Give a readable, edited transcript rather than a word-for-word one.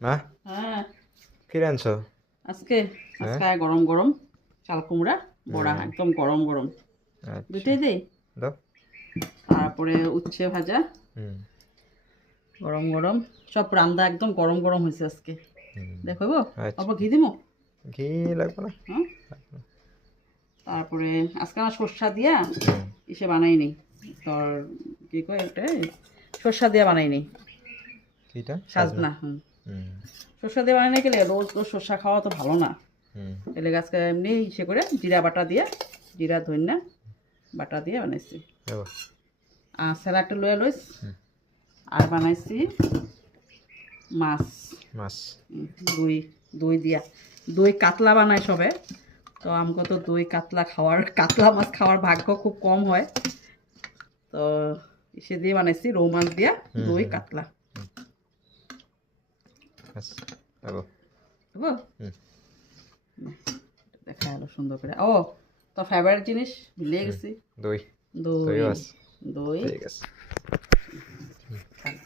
মা হ্যাঁ কি রাঁধছো? আজকে হ্যাঁ আজকে গরম গরম চাল কুমড়া বড়া হুম, একদম গরম গরম আচ্ছা দুইটাই দেই। দাও। তারপরে উচ্ছে ভাজা হুম গরম গরম সব রান্না একদম গরম গরম হয়েছে আজকে। হুম দেখো আচ্ছা, অল্প ঘি দিমো। ঘি লাগবে না? হ্যাঁ তারপরে আজকে আমার সর্ষা দিয়া হুম ইসে বানাইনি তোর কি কয় এটা সর্ষা দিয়া বানাইনি ঘিটা সাজনা। সাজনা। হুম সর্ষা দিয়ে বানাই গেলে রোজ রোজ সর্ষা খাওয়া তো ভালো না। হুম এলে গাছকে এমনি ইসে করে জিরা বাটা দিয়ে জিরা ধন্যা বাটা দিয়ে বানাইছি। দেবো। আর স্যালাডটা লয়ে লইস। হুম আর বানাইছি মাছ মাছ। দই দই দিয়া দই কাতলা বানাই সবে। তো আমাকে তো দই কাতলা খাওয়ার কাতলা মাছ খাওয়ার ভাগ্য খুব কম হয়। তো সে দিয়ে বানাইছি রৌ মাছ দিয়া হুম দই হুম কাতলা। হুম আচ্ছা দেবো। বুঝবো হুম দেখা গেলো সুন্দর করে। ও তোর ফেভারিট জিনিস ভুলে হুম গেছি দই। দই দইও আছে। দই ঠিক আছে। খানা।